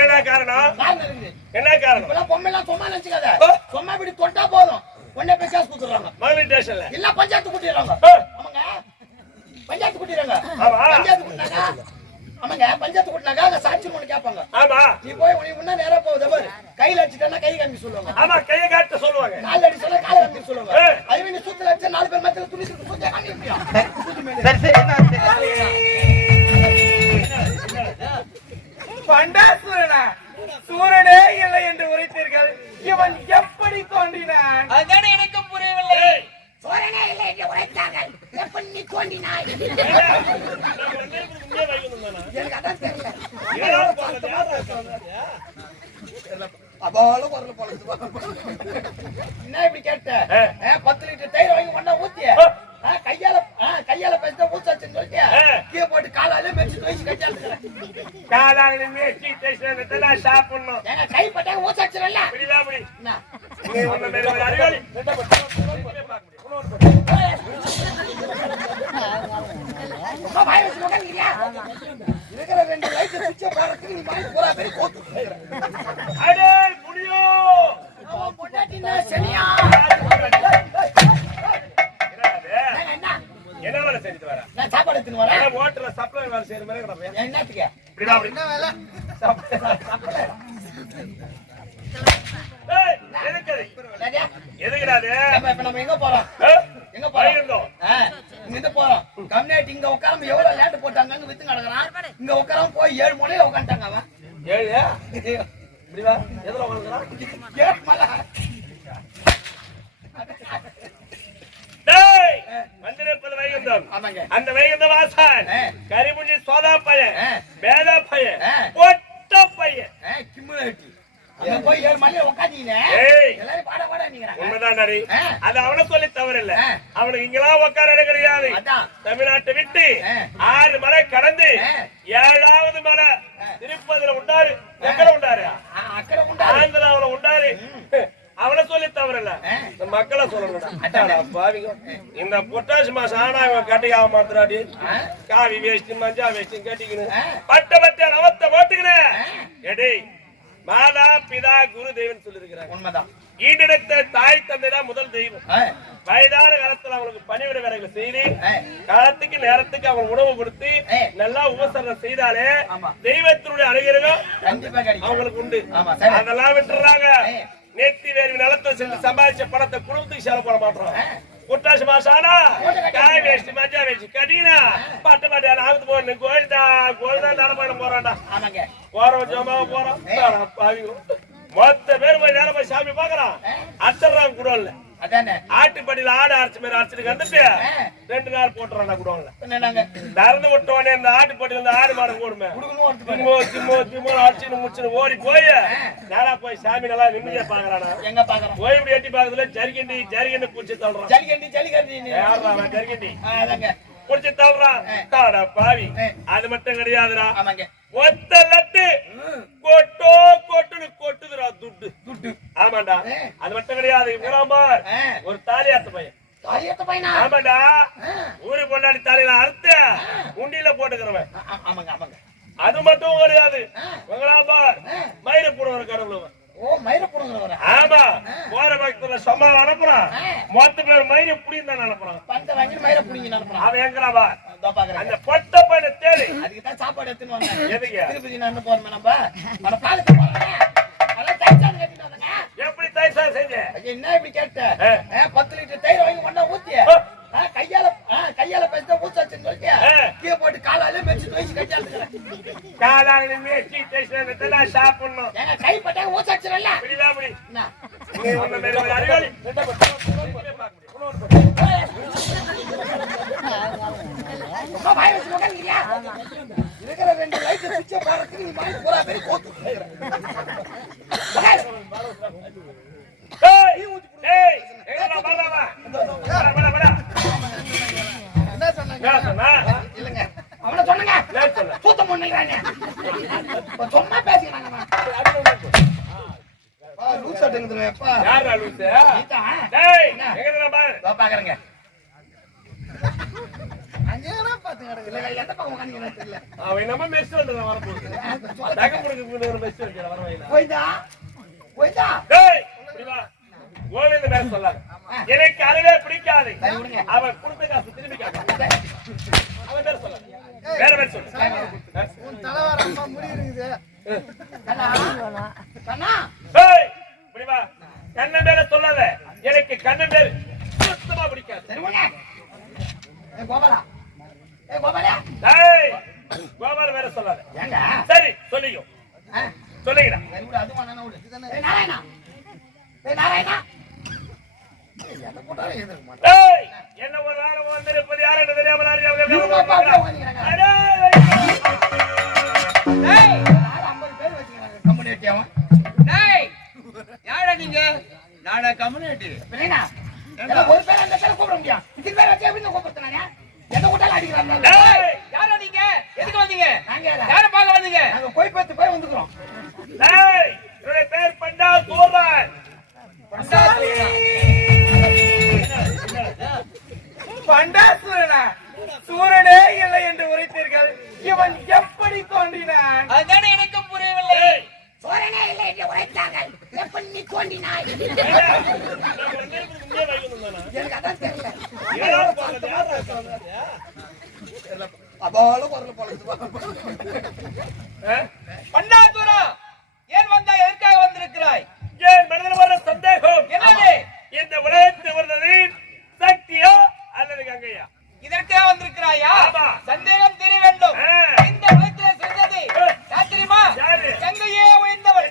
என்ன காரணம்? என்ன காரணம்? பொம்மைலாம் சும்மா நினைச்சுக்காத. சும்மா இப்படி தொட்டா போதும் உடனே போய் கேஸ் கொடுத்துறாங்க மகளிர் ஸ்டேஷன்ல. இல்ல பஞ்சாயத்து கூட்டிடுறாங்க. ஆமாங்க பஞ்சாயத்து கூட்டிடுறாங்க. பஞ்சாயத்து கூட்டினாங்க. ஆமாங்க பஞ்சாயத்து கூட்டினாங்க அங்க சாட்சி ஒண்ணு கேட்பாங்க. ஆமா நீ போய் உனக்கு முன்ன நேரா போகுது பாரு. கையில அடிச்சிட்டா கை காமிக்க சொல்லுவாங்க. ஆமா கையை காட்ட சொல்லுவாங்க. கால் அடி சொல்ல கால் காமிக்க சொல்லுவாங்க. அதுவே நீ சுத்தல அடிச்சா நாலு பேர் மத்தியில துணி சுத்தி சுத்தி காமிப்பியா? சரி சரி என்ன பண்டாசுரனா சூரனே இல்லை என்று உரைத்தீர்கள். இவன் எப்படி தோன்றினான்? அதுதான் எனக்கு புரியவில்லை. சூரனே இல்லை என்று உரைத்தார்கள். எப்படி நீ தோன்றினாய்? எனக்கு அதான் தெரியல. அபால குரல போலது. என்ன இப்படி கேட்ட? 10 லிட்டர் தயிர் வாங்கி ஒண்ணா ஊத்திய. கையால பேசிட்டா ஊசாச்சுன்னு சொல்லிட்டியா? கீழே போட்டு காலால மெச்சு தோய்ச்சி கட்டியாளுக்குறேன். காலால மெச்சு தோய்ச்சி நான் சாப்பிடணும். ஏங்க கை பட்டா ஊசாச்சுறல்ல? புரியுதா புரி? நீ ஒண்ணு மேல ஒரு அறிவாளி. அம்மா வாய் வச்சு உட்கார்ந்தியா? இருக்கிற 2 லைட் சுவிட்ச் போறதுக்கு நீ மாதிரி பூரா பேர் கோத்து. அடே புடியோ. அவன் பொட்டாட்டினா சரியா? என்ன வேலை செஞ்சுட்டு வர? நான் சாப்பாடு எடுத்துட்டு வரேன். நான் ஹோட்டல்ல சப்ளை வேலை செய்யற மாதிரி கிடப்பேன். என்னத்துக்கு? இப்படிடா அப்படி. என்ன வேலை? சப்ளை. ஏய் எதுக்குது? எதுக்குடா இது? இப்ப நம்ம எங்க போறோம்? எங்க போறோம்? இங்க போறோம். கம்யூனிட்டி இங்க உட்கார்ந்து எவ்வளவு லேண்ட் போட்டாங்கன்னு வித்து நடக்குறான். இங்க உட்காராம போய் 7 மூலையில உட்கார்ந்தாங்க அவன். 7 இப்படி வா. எதுல உட்கார்றான்? 7 மலை. டேய் மந்திரப்பல் வைகுந்தம். ஆமாங்க. அந்த வைகுந்த வாசன் கரிமுஞ்சி சோதா பையன் பேதா பையன் ஏய். ஒட்ட பையன் கிம்முலேட்டி. அங்க போய் 7 மலையில உட்கார்ந்தீங்க. எல்லாரும் பாட பாட நீங்கறாங்க. உண்மைதான் நரி. அது அவன சொல்லி தவறு இல்ல. அவனுக்கு இங்கலாம் உட்கார இடம் கிடையாது. தமிழ்நாட்டை விட்டு 6 மலை கடந்து 7வது மலை திருப்பதில உண்டாரு. எங்கட உண்டாரு? அக்கட உண்டாரு. ஆந்திராவுல உண்டாரு. அவனை சொல்லி தவறு இல்ல. இந்த மக்களை சொல்லணும். இந்த பொட்டாசி மாசம் ஆனா கட்டிக்காம மாத்திராடி காவி வேஷ்டி மஞ்சா வேஷ்டி கட்டிக்கணும். பட்ட பட்ட நவத்தை போட்டுக்கணும். எடி மாதா பிதா குரு தெய்வம் சொல்லி இருக்கிறாங்க. உண்மைதான். ஈண்டெடுத்த தாய் தந்தைதான் முதல் தெய்வம். வயதான காலத்துல அவங்களுக்கு பணிவிட வேலைகளை செய்து காலத்துக்கு நேரத்துக்கு அவங்க உணவு கொடுத்து நல்லா உபசரணம் செய்தாலே தெய்வத்தினுடைய அனுகிரகம் அவங்களுக்கு உண்டு. அதெல்லாம் விட்டுறாங்க. நேத்தி வேறு நிலத்தை செஞ்சு சம்பாதிச்ச பணத்தை குடும்பத்துக்கு செலவு பண்ண மாட்டோம். புட்டாசி மாசானா காய் வேஸ்ட் மஞ்சா வேஸ்ட் கட்டினா பட்டு பாட்டு ஆகுது போன கோயில்டா கோயில் தான் நடமாட போறான்டா. போறோம் ஜோமாவ போறோம். மொத்த பேர் போய் நேரம் போய் சாமி பாக்குறான். அச்சறாங்க கூட இல்ல. ஆட்டுப்படியில ஆடு அரைச்சு மாதிரி அரைச்சிட்டு வந்துட்டு 2 நாள் போட்டுறான் குடோன்ல. திறந்து விட்டோடனே இந்த ஆட்டுப்படியில இருந்து ஆடு மாடு போடுமே அரைச்சு முடிச்சு ஓடி போய் நேரா போய் சாமி நல்லா நிம்மதியா பாக்குறானா. எங்க பாக்குறான் போய் இப்படி எட்டி பாக்குறதுல ஜரிகண்டி ஜரிகண்டி பூச்சி தள்ளுறான். ஜரிகண்டி புடிச்சு தள்ளுறான். பாவி அது மட்டும் கிடையாதுடா. ஒத்த லட்டு கொட்டோ கொட்டுன்னு கொட்டுதுடா துட்டு துட்டு. ஆமாண்டா அது மட்டும் கிடையாது. ஒரு தாலியாத்த பையன். ஆமாண்டா ஊரு பொண்டாடி தாலியில அறுத்து உண்டியில போட்டுக்கிறவன். அது மட்டும் கிடையாது. மயிர போடுவார் கடவுள். ஆமா போற பக்கத்துல சொம்மா அனுப்புறான். மொத்த பேர் மயிர புடின்னு தான் அனுப்புறான். அவன் எங்கிறாவா அந்த பொட்ட பையனை தேடி அதுக்குதான் சாப்பாடு எடுத்துன்னு வந்தேன். எதுக்கு திருப்பதி நான் போறோம் நம்ம எப்படி தயிர் சாதம் செஞ்ச? என்ன இப்படி கேட்ட? 10 லிட்டர் தயிர் வாங்கி ஒண்ணா ஊத்திய. கையால பேசிட்டா ஊசாச்சுன்னு சொல்லிட்டியா? கீழே போட்டு காலால மெச்சு தோய்ச்சி கட்டியாளுக்குறேன். காலால மெச்சு தோய்ச்சி நான் சாப்பிடணும். ஏங்க கை பட்டா ஊசாச்சுறல்ல? புரியுதா புரி? நீ ஒண்ணு மேல ஒரு அறிவாளி. அம்மா வாய் வச்சு உட்கார்ந்தியா? இருக்கிற 2 லைட் சுவிட்ச் போறதுக்கு நீ மாதிரி பூரா பேர் கோத்து. ஏய் எங்கடா வரவா? வர என்ன சொன்னாங்க? இல்லங்க அவன சொன்னாங்க. சுத்தம் பண்ணீங்கறானே. சும்மா பேசினாங்க. லூஸ் அட்டங்கதுலப்பா. யாரா லூஸ்? டேய் எங்கடா பாரு. பாக்குறேங்க. அங்கேனா பார்த்து கிடக்குது எந்த பக்கம் உட்காந்து தெரியல அவன் நம்ம மெஸ் வந்து வரப்போகுது தக முடுக்கு மெஸ் வைக்கிற வர வயல போய்தா கோவிந்த பேர் சொல்லாங்க எனக்கு அறவே பிடிக்காது அவன் கொடுத்த காசு திரும்பி கேட்க அவன் பேர் சொல்லாங்க வேற பேர் சொல்லு உன் தலைவர அம்மா முடி இருக்குது கண்ணன் பேர சொல்லாத எனக்கு கண்ணன் பேர் சுத்தமா பிடிக்காது கோபாலா கோபால வேற சொல்லாத சரி சொல்லியும் சொல்லிக்கிறா என்ன ஒரு ஆள் வந்திருப்பது யார் என்று தெரியாமல் யாரா நீங்க நானா கம்யூனிட்டி ஒரு பேர் அந்த பேரை கூப்பிட முடியும் இதுக்கு பேர் வச்சு எப்படி கூப்பிடுறாங்க எந்த கூட்டால அடிக்கிறாங்க யாரா நீங்க எதுக்கு வந்தீங்க யார பார்க்க வந்தீங்க நாங்க போய் பார்த்து போய் வந்துக்கிறோம் என்னுடைய பேர் பண்டா சூரன் பண்டாசுரனா சூரனே இல்லை என்று உரைத்தீர்கள் இவன் எப்படி தோன்றினான் அதுதானே எனக்கு புரியவில்லை சூரனே இல்லை என்று உரைத்தார்கள் எப்படி நீ தோன்றினாய் எனக்கு அதான் தெரியல அபால குரல் பண்டாசுரா ஏன் வந்தா எதற்காக வந்திருக்கிறாய் ஏன் மனதில் வர சந்தேகம் என்னது இந்த உலகத்தில் வருவது சக்தியா அல்லது கங்கையா இதற்காக வந்திருக்கிறாயா சந்தேகம் தெரிய வேண்டும் இந்த உலகத்தில் செஞ்சது தெரியுமா கங்கையே உயர்ந்தவள்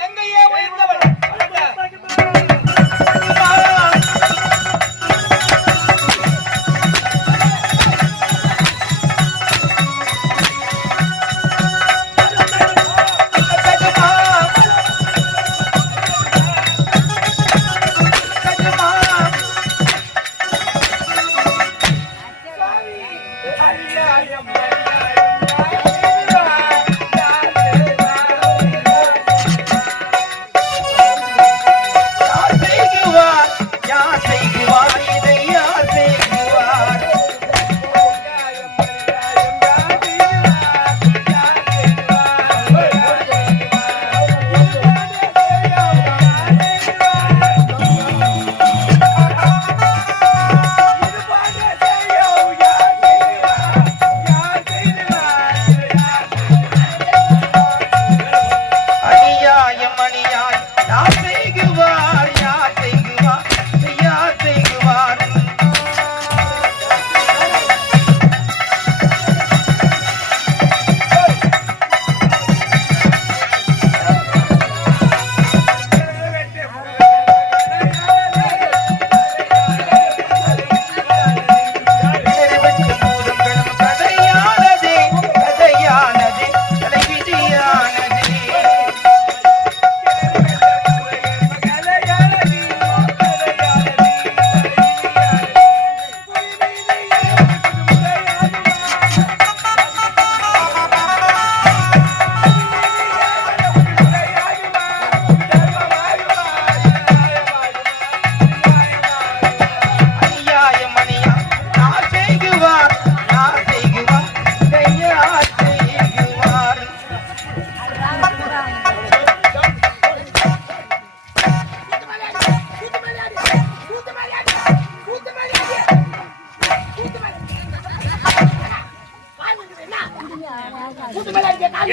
கங்கையே உயர்ந்தவள்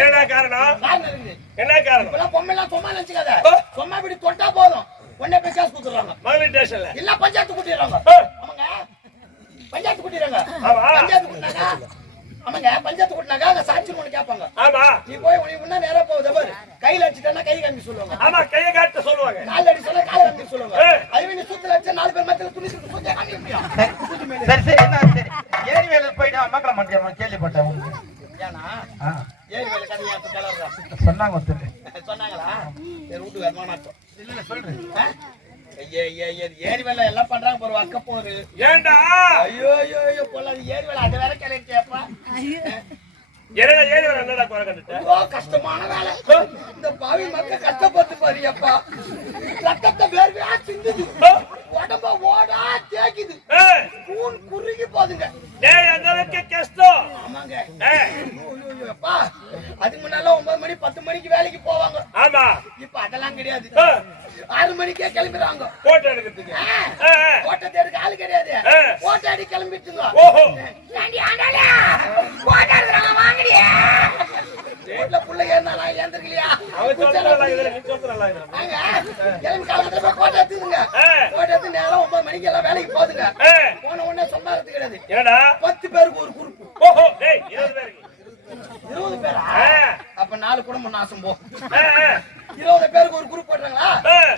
என்ன காரணம் என்ன காரணம் பொம்மைலாம் சும்மா நினைச்சுக்காத சும்மா இப்படி தொட்டா போதும் உடனே போய் கேஸ் கொடுத்துறாங்க மகளிர் ஸ்டேஷன்ல இல்ல பஞ்சாயத்து கூட்டிடுறாங்க ஆமாங்க பஞ்சாயத்து கூட்டிடுறாங்க பஞ்சாயத்து கூட்டினாங்க ஆமாங்க பஞ்சாயத்து கூட்டினாங்க அங்க சாட்சி ஒண்ணு கேட்பாங்க ஆமா நீ போய் உனக்கு முன்ன நேரா போகுது பாரு கையில அடிச்சிட்டா கை காமிக்க சொல்லுவாங்க ஆமா கையை காட்ட சொல்லுவாங்க கால் அடி சொல்ல கால காமிக்க சொல்லுவாங்க அதுவே நீ சுத்தல அடிச்சா 4 பேர் மத்தியில துணி சுத்தி சுத்தி காமிக்க முடியும் சரி சரி என்ன சரி ஏரி வேலை போயிட்டு மக்கள மாட்டேன் கேள்விப்பட்டேன் ஏனா ஏரி வேலை கதையா கலறா சொன்னாங்க ஒருத்தர் சொன்னாங்களா சரி வீட்டுக்கு வரமா மாட்டோம் இல்ல சொல்றேன் ஏரி வேலை எல்லாம் பண்றாங்க ஒரு அக்க போரு ஏண்டா ஐயோ ஐயோ ஐயோ பொல்லாது ஏரி வேலை அது வேற கேப்பா என்னடா ஏரி வேலை என்னடா குறை கண்டுட்ட ஓ கஷ்டமான வேலை இந்த பாவி மக்கள் கஷ்டப்பட்டு பாரியப்பா ரத்தத்தை வேர்வையா சிந்துது உடம்ப ஓடா தேய்க்குது கூன் குறுகி போதுங்க டேய் அந்த அளவுக்கு கஷ்டம் கிடையாது 6 மணிக்கே கிளம்பிடுவாங்க போட்டோ எடுக்கிறதுக்கு. போட்டோ எடுக்க ஆளு கிடையாது போட்டோ அடி கிளம்பிட்டுங்க. ஓஹோ ஏண்டி ஆண்டாளே போட்டோ எடுக்கறாங்க வாங்கடியே வீட்ல புள்ள ஏறனால ஏந்திரலையா அவ சொல்றல இதுல நீ சொல்றல இதுல வாங்க கிளம்பி காலத்துல போய் போட்டோ எடுத்துங்க போட்டோ எடுத்து நேரா 9 மணிக்கு எல்லாம் வேலைக்கு போதுங்க போன உடனே சொன்னாரது கிடையாது என்னடா 10 பேருக்கு ஒரு குரூப். ஓஹோ டேய் 20 பேருக்கு 20 பேரா அப்ப 4 குடும்பம் நாசம் போ 20 பேருக்கு ஒரு குரூப் போடுறாங்களா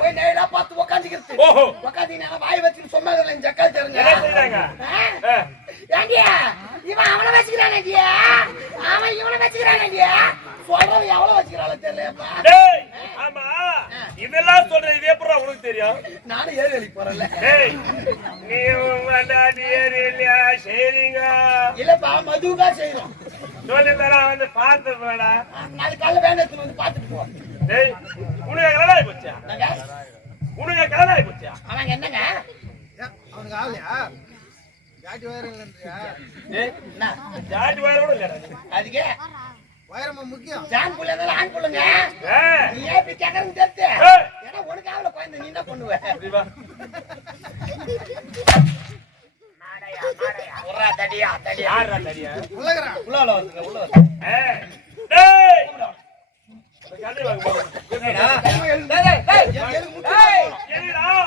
போய் நேரா பார்த்து உட்கார்ந்திக்கிறது. ஓஹோ உட்கார்ந்தீங்கன்னா வாய் வச்சு சொன்னாங்கல இந்த ஜக்கா தருங்க என்ன செய்றாங்க ஏண்டியா இவன் அவன வச்சிரானடியா அவன் இவன வச்சிரானடியா சொல்றவ எவ்வளவு வச்சிரால தெரியலப்பா. டேய் ஆமா இதெல்லாம் சொல்ற இது எப்பறா உனக்கு தெரியும்? நானும் ஏறி வேலைக்கு போறேன்ல. டேய் நீ வந்தாடி ஏறியா சரிங்க இல்லப்பா மதுகா செய்றோம் சொல்லி தர வந்து பாத்து போடா. நாளை காலையில வேன் எடுத்து வந்து பாத்துட்டு போ. டேய் உனக்கு கல்யாணம் போச்சா? உனக்கு கல்யாணம் போச்சா? அவங்க என்னங்க அவனுக்கு ஆகலையா ஜாட்டி வயரம் இல்லைன்றியா? டேய் என்ன ஜாட்டி வயரோட இல்லடா. அதுக்கே வயரமா முக்கியம். ஜான் புள்ள இருந்தாலும் ஆண் புள்ளைங்க ஏய் நீ ஏன் இப்படி கேட்கறன்னு தெரியுது. ஏன்னா உனக்கு ஆவல குழந்தை நீ என்ன பண்ணுவ? இப்படி வா. மாடையா உர்ரா தடியா தடியா யாரா தடியா? உள்ளகறான். உள்ள வந்துங்க உள்ள வந்து. ஏய் டேய் கண்ணி வாங்க போ. என்னடா?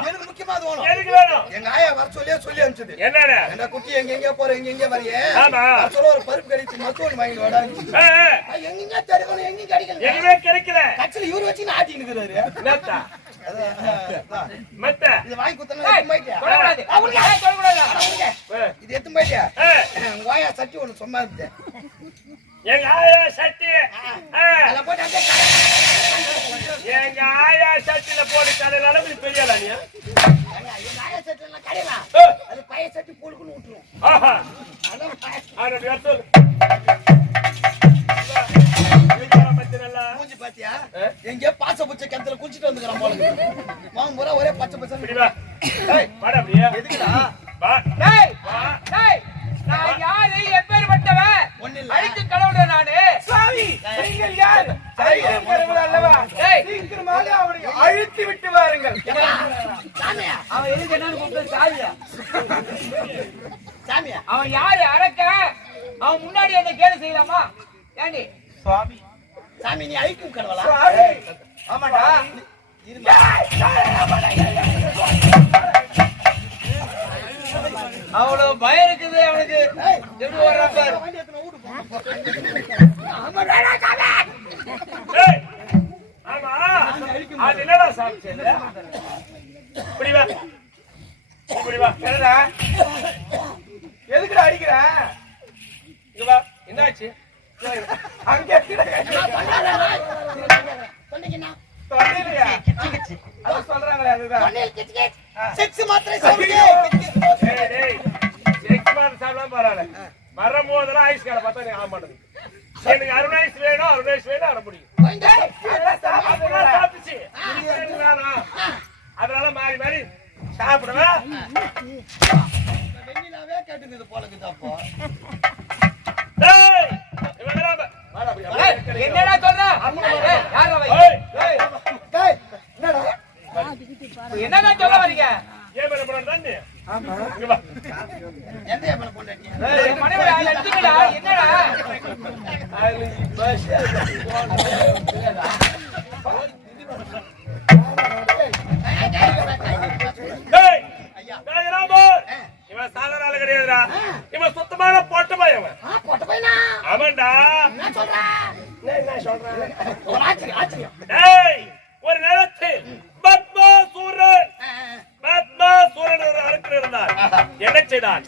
எனக்கு முக்கியமா அது வேணும். எதுக்கு வேணும்? எங்க ஆயா வர சொல்லி அனுப்பிச்சது. என்னடா? என்ன குட்டி எங்க போற எங்க வரையே ஆமா. சொல்ல ஒரு பருப்பு கடிச்சு மத்தோடு வாங்கிட்டு வாடா. எங்க தெரியும் எங்க கிடைக்கல. எங்கவே கிடைக்கல. கட்சில இவரு வச்சு நாட்டி நிக்குறாரு. என்னத்தா? மத்த. இது வாங்கி குத்தனா எத்துமைட்டியா? சொல்லக்கூடாது. சொல்லக்கூடாது. இது எத்துமைட்டியா? உங்க ஆயா சட்டி ஒன்னு சும்மா இருக்கு. எங்க ஆயா சட்டி. அத போட்டு அப்படியே எங்க ஆயா சட்டில போட்டு கடையில அளவு பெரியல நீ. எங்க ஆயா சட்டில கடையில அது பைய சட்டி புழுக்குன்னு விட்டுரும். ஆஹா. அதான் பைய ஆனா வேத்தல். மூஞ்சி பாத்தியா? எங்க பாச புச்ச கிணத்துல குளிச்சிட்டு வந்துக்கறான் போல. மாம் பூரா ஒரே பச்சை பச்சை. இப்படி வா. ஏய் வாடா அப்படியே. எதுக்குடா? வா. டேய் டேய் நான் யாரு எப்பேர்பட்டவன்? ஒண்ணு இல்ல. அழித்து கடவுளே நானு. சாமி நீங்கள் யார்? சைக்கிள் கடவுள் அல்லவா? டேய் சீக்கிரமாக அவனை அழித்து விட்டு வாருங்கள். சாமியா அவன் எதுக்கு என்னன்னு கூப்பிட்டு சாமியா? சாமியா அவன் யாரு அரக்க? அவன் முன்னாடி என்ன கேள்வி செய்யலாமா? ஏண்டி சுவாமி சாமி நீ ஐக்கும் கடவுளா? சுவாமி ஆமாடா. அவ்வளவு பயம் இருக்குது அவனுக்கு. எப்படி வர்றான் பாரு. வண்டி எடுத்து ஊடு போ. ஆமா வேணா சாமி. ஏய். ஆமா. அது என்னடா சாமி செல்ல? இப்படி வா. இப்படி வா. என்னடா? எதுக்குடா அடிக்கிற? இங்க வா. என்னாச்சு? அங்க எதுக்குடா சொன்னீங்கனா தொண்டையிலையா? அது சொல்றாங்களே அதுதான். சொன்னீங்க கிச்சு செக்ஸ் மாத்திரை சாப்பிடு. டேய் டேய். செக்ஸ் மாத்திரை சாப்பிடாம பரவாயில்லை. வரும்போதெல்லாம் ஐஸ் கடை பார்த்தா நீ ஆக மாட்டேங்குது. எனக்கு அருணாய்ஸ் வேணும் அரை பிடிக்கும். அதெல்லாம் சாப்பிடுறா. சாப்பிட்டுச்சு. இது வேணும். அதனால மாறி மாறி சாப்பிடுவேன். வெண்ணிலாவே கேட்டுக்குது போல இருக்குது அப்போ. டேய் இவன் வராம. வாடா அப்படியே. ஏய், என்னடா சொல்ற? ஏய், யாரா வை? ஏய். ஏய், டேய் என்னடா? என்னடா சொல்ல வரீங்க? ஏன் பண்ண போறான் நீ? ஆமா. இங்க வா. எந்த ஏமல பொண்டாட்டி? ஏய், மனைவி அடிச்சுக்கடா. என்னடா? டேய். டேய் ராமர். இவன் சாதாரண ஆளு கிடையாதுடா. இவன் சுத்தமான பொட்ட பையன் இவன். போட்ட பையனா? அவன்டா. என்ன சொல்ற? என்ன சொல்றேன்? ஒரு ஆச்சரியம். டேய் ஒரு நேரத்தில் பத்மாசூரன் ஒரு அரக்கன் இருந்தார். என்ன செய்தான்?